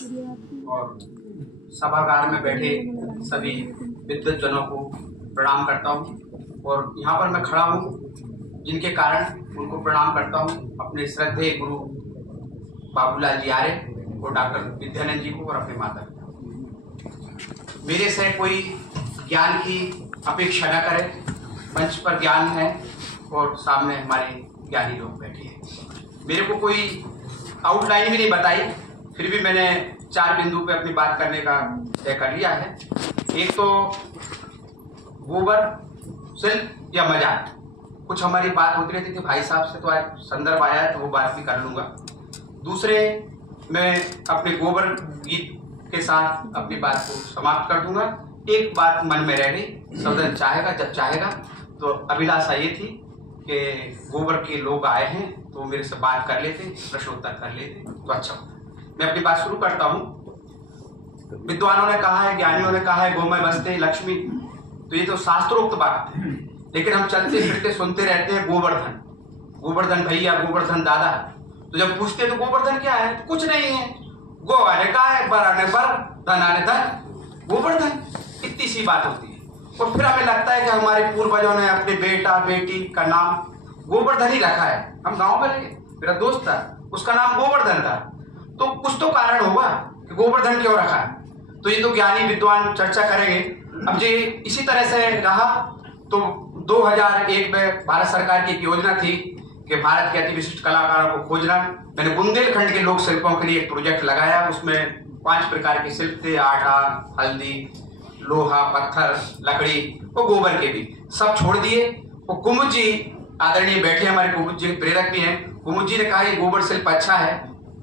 और सभागार में बैठे सभी विद्वज्जनों को प्रणाम करता हूँ और यहाँ पर मैं खड़ा हूँ जिनके कारण उनको प्रणाम करता हूँ, अपने श्रद्धेय गुरु बाबूलाल जी आर्य और डॉक्टर विद्यानंद जी को और अपने माता पिता। मेरे से कोई ज्ञान की अपेक्षा न करे, मंच पर ज्ञान है और सामने हमारे ज्ञानी लोग बैठे हैं। मेरे को कोई आउटलाइन भी नहीं बताई, फिर भी मैंने 4 बिंदु पे अपनी बात करने का तय कर लिया है। एक तो गोबर शिल्प या मजाक, कुछ हमारी बात होती रहती थी भाई साहब से, तो आज संदर्भ आया है तो वो बात भी कर लूंगा। दूसरे, मैं अपने गोबर गीत के साथ अपनी बात को समाप्त कर दूंगा। एक बात मन में रह गई, सदन चाहेगा जब चाहेगा, तो अभिलाषा ये थी कि गोबर के लोग आए हैं तो मेरे से बात कर लेते, प्रश्नोत्तर कर लेते तो अच्छा होता। मैं अपनी बात शुरू करता हूँ। विद्वानों ने कहा है, ज्ञानियों ने कहा है, गोमय बसते लक्ष्मी, तो ये तो शास्त्रोक्त बात है, लेकिन हम चलते फिरते सुनते रहते हैं गोवर्धन, गोवर्धन भैया, गोवर्धन दादा। तो जब पूछते तो गोवर्धन क्या है, तो कुछ नहीं है, गो आने का है, बर आने बर, धन आने धन, गोवर्धन, इतनी सी बात होती है। और फिर हमें लगता है कि हमारे पूर्वजों ने अपने बेटा बेटी का नाम गोवर्धन ही रखा है। हम गांव में रहे, मेरा दोस्त था, उसका नाम गोवर्धन था, तो कुछ तो कारण होगा कि गोवर्धन क्यों रखा है। तो ये तो ज्ञानी विद्वान चर्चा करेंगे। अब जी इसी तरह से रहा तो 2001 में भारत सरकार की एक योजना थी कि भारत के अति विशिष्ट कलाकारों को खोजना। मैंने बुंदेलखंड के लोक शिल्पों के लिए एक प्रोजेक्ट लगाया। उसमें 5 प्रकार के शिल्प थे, आटा, हल्दी, लोहा, पत्थर, लकड़ी और गोबर के भी, सब छोड़ दिए। वो कुमुद जी आदरणीय बैठे, हमारे कुमुद जी प्रेरक भी हैं। कुमुद जी ने कहा ये गोबर शिल्प अच्छा है,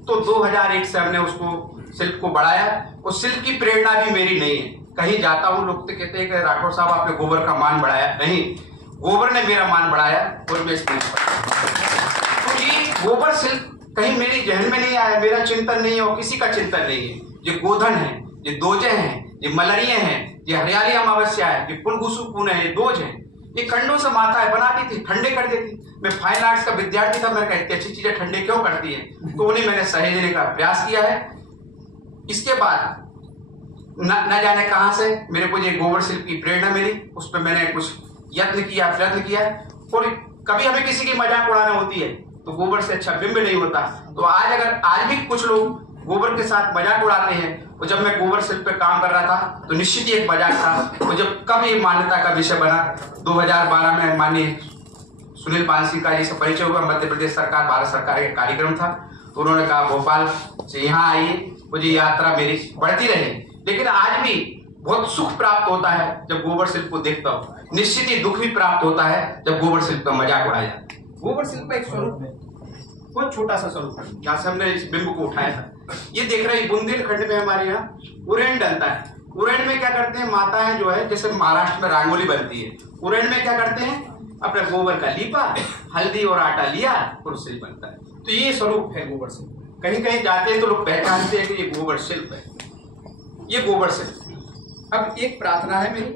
तो 2001 से हमने उसको शिल्प को बढ़ाया। उस शिल्प की प्रेरणा भी मेरी नहीं है। कहीं जाता हूँ लोग तो कहते हैं कि राठौर साहब आपने गोबर का मान बढ़ाया, नहीं, गोबर ने मेरा मान बढ़ाया और मैं इस मंच पर। तो ये गोबर शिल्प कहीं मेरी जहन में नहीं आया, मेरा चिंतन नहीं है और किसी का चिंतन नहीं है। ये गोधन है, ये दोजे हैं, ये मलरिये हैं, ये हरियाली अमावस्या है, ये पुलगुसु पुन है, ये दोज है, ये कंडों से माताएं बनाती थी, ठंडे कर देती। मैं फाइन आर्ट्स का विद्यार्थी था, मैं कहती अच्छी चीजें ठंडे क्यों करती है, तो उन्हें मैंने सहेजने का प्रयास किया है। इसके बाद न जाने कहां से मेरे को ये गोबर शिल्प की प्रेरणा मिली, उस पर मैंने कुछ यत्न किया, प्रयत्न किया। और कभी हमें किसी की मजाक उड़ाना होती है तो गोबर से अच्छा बिंब नहीं होता। तो आज भी कुछ लोग गोबर के साथ मजाक उड़ाते हैं। और जब मैं गोबर शिल्प पे काम कर रहा था तो निश्चित ही एक मजाक था। और जब कब ये मान्यता का विषय बना, 2012 में माननीय सुनील पानसिका जी से परिचय हुआ। मध्य प्रदेश सरकार, भारत सरकार का कार्यक्रम था, तो उन्होंने कहा भोपाल से यहाँ आइए, मुझे यात्रा मेरी बढ़ती रही। लेकिन आज भी बहुत सुख प्राप्त होता है जब गोबर शिल्प को देखता हूँ, निश्चित ही दुख भी प्राप्त होता है जब गोबर शिल्प का मजाक उड़ाया जाता है। गोबर शिल्प का एक स्वरूप है, बहुत छोटा सा स्वरूप है, जहाँ से हमने इस बिंब को उठाया था। ये देख रहे हैं बुंदेलखंड में हमारे यहाँ उरेन डलता है। उरेन में क्या करते हैं, माताएं जो है, जैसे महाराष्ट्र में रंगोली बनती है, उरेन में क्या करते हैं, अपने गोबर का लीपा, हल्दी और आटा लिया और शिल्प बनता है। तो ये स्वरूप है गोबर शिल्प। कहीं कहीं जाते हैं तो लोग पहचानते हैं कि ये गोबर शिल्प है, ये गोबर शिल्प। अब एक प्रार्थना है मेरी,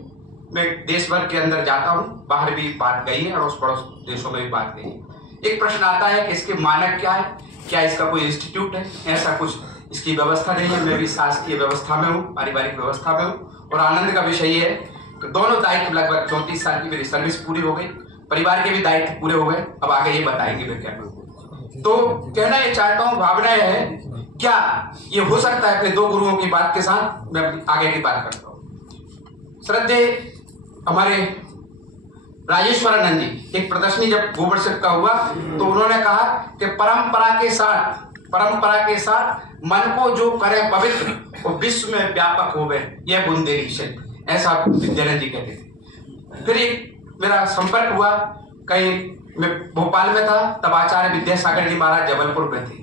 मैं देश भर के अंदर जाता हूँ, बाहर भी बात गई है, अड़ोस पड़ोस देशों में भी बात गई है। एक प्रश्न आता है कि इसके मानक क्या है, क्या इसका कोई इंस्टीट्यूट है, ऐसा कुछ इसकी व्यवस्था नहीं है। मैं भी शासकीय व्यवस्था में हूँ, पारिवारिक व्यवस्था में हूँ। और आनंद का विषय ये है कि दोनों दायित्व, लगभग 34 साल की मेरी सर्विस पूरी हो गई, परिवार के भी दायित्व पूरे हो गए। अब आगे ये बताएंगे मैं क्या करूँ। तो कहना ये चाहता हूँ, भावना यह है, क्या ये हो सकता है अपने 2 गुरुओं की बात के साथ मैं आगे की बात करता हूँ। श्रद्धेय हमारे राजेश्वरानंद जी, एक प्रदर्शनी जब गोबर शिल्प का हुआ तो उन्होंने कहा कि परंपरा के साथ मन को जो करे पवित्र, वो विश्व में व्यापक हो गए, यह बुंदेली शिल्प, ऐसा विद्यानंद जी कहते थे। फिर एक मेरा संपर्क हुआ, कहीं मैं भोपाल में था, तब आचार्य विद्यासागर जी महाराज जबलपुर में थे।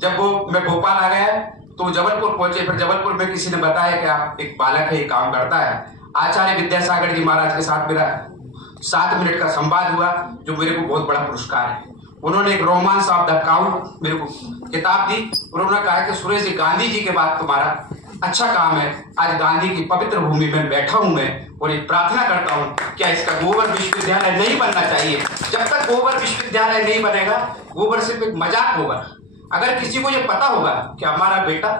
जब मैं भोपाल आ गया तो जबलपुर पहुंचे, फिर जबलपुर में किसी ने बताया कि आप एक बालक है, ये काम करता है। आचार्य विद्यासागर जी महाराज के साथ मेरा 7 मिनट का संवाद हुआ, जो मेरे को बहुत बड़ा पुरस्कार है। उन्होंने एक रोमांस ऑफ द काउंट मेरे को किताब दी। उन्होंने कहा कि सुरेश जी, गांधी जी के बाद तुम्हारा अच्छा काम है। आज गांधी की पवित्र भूमि में बैठा हूं मैं और एक प्रार्थना करता हूं, क्या इसका गोबर विश्वविद्यालय नहीं बनना चाहिए। जब तक गोबर विश्वविद्यालय नहीं बनेगा, गोबर सिर्फ एक मजाक होगा। अगर किसी को ये पता होगा कि हमारा बेटा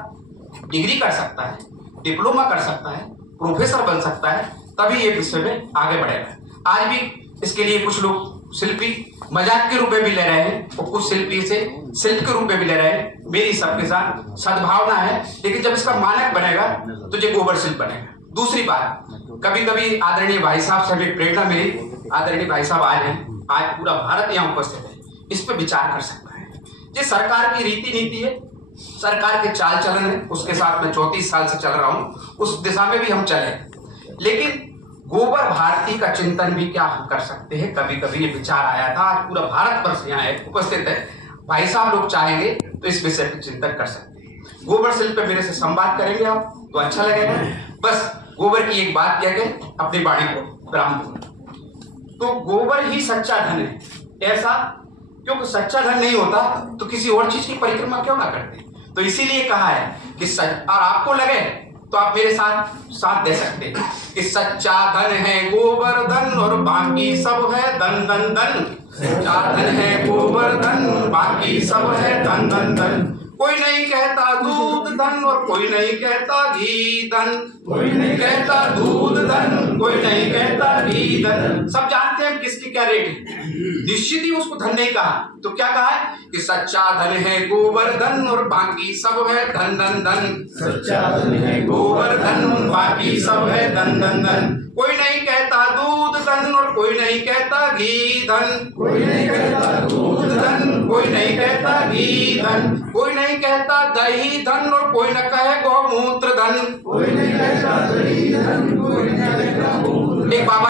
डिग्री कर सकता है, डिप्लोमा कर सकता है, प्रोफेसर बन सकता है, तभी ये विषय में आगे बढ़ेगा। आज भी इसके लिए कुछ लोग शिल्पी मजाक के रूप में भी ले रहे हैं और कुछ शिल्पी से शिल्प के रूप में भी ले रहे हैं। मेरी सबके साथ सद्भावना है, लेकिन जब इसका मानक बनेगा तो ये गोबर शिल्प बनेगा। दूसरी बात, कभी कभी आदरणीय भाई साहब से हमें प्रेरणा मिली, आदरणीय भाई साहब आए हैं, आज पूरा भारत यहाँ उपस्थित है, इस पर विचार कर सकता है। ये सरकार की रीति नीति है, सरकार के चाल चलन है, उसके साथ मैं 34 साल से चल रहा हूँ, उस दिशा में भी हम चले। लेकिन गोबर भारती का चिंतन भी क्या हम कर सकते हैं, कभी कभी ये विचार आया था। आज पूरा भारत वर्ष यहाँ उपस्थित है, भाई साहब लोग चाहेंगे तो इस विषय पर चिंतन कर सकते हैं। गोबर शिल्प पे मेरे से संवाद करेंगे आप तो अच्छा लगेगा। बस गोबर की एक बात कह के अपनी वाणी को विराम दूंगा। तो गोबर ही सच्चा धन है, ऐसा क्योंकि सच्चा धन नहीं होता तो किसी और चीज की परिक्रमा क्यों ना करते। तो इसीलिए कहा है कि और आपको लगे तो आप मेरे साथ दे सकते हैं कि सच्चा धन है गोबर धन और बाकी सब है धन धन धन। सच्चा धन है गोबर धन, बाकी सब है धन धन धन। कोई नहीं कहता दूध धन और कोई नहीं कहता घी धन, कोई नहीं कहता दूध धन, कोई नहीं कहता घी धन। सब जानते हैं किसकी क्या रेट है, निश्चित ही उसको धन नहीं कहा। तो क्या कहा है कि सच्चा धन है गोबर धन और बाकी सब है धन धन धन। सच्चा धन है गोबर धन, बाकी सब है धन धन धन। कोई नहीं कहता दूध धन और कोई नहीं कहता घी धन, कोई नहीं कहता दूध धन, कोई नहीं कहता घी धन। कोई नहीं कहता दही धन और कोई न कहे गौमूत्र धन, कोई नहीं कहता दही धन, कोई न कहता गौमूत्र। एक बाबा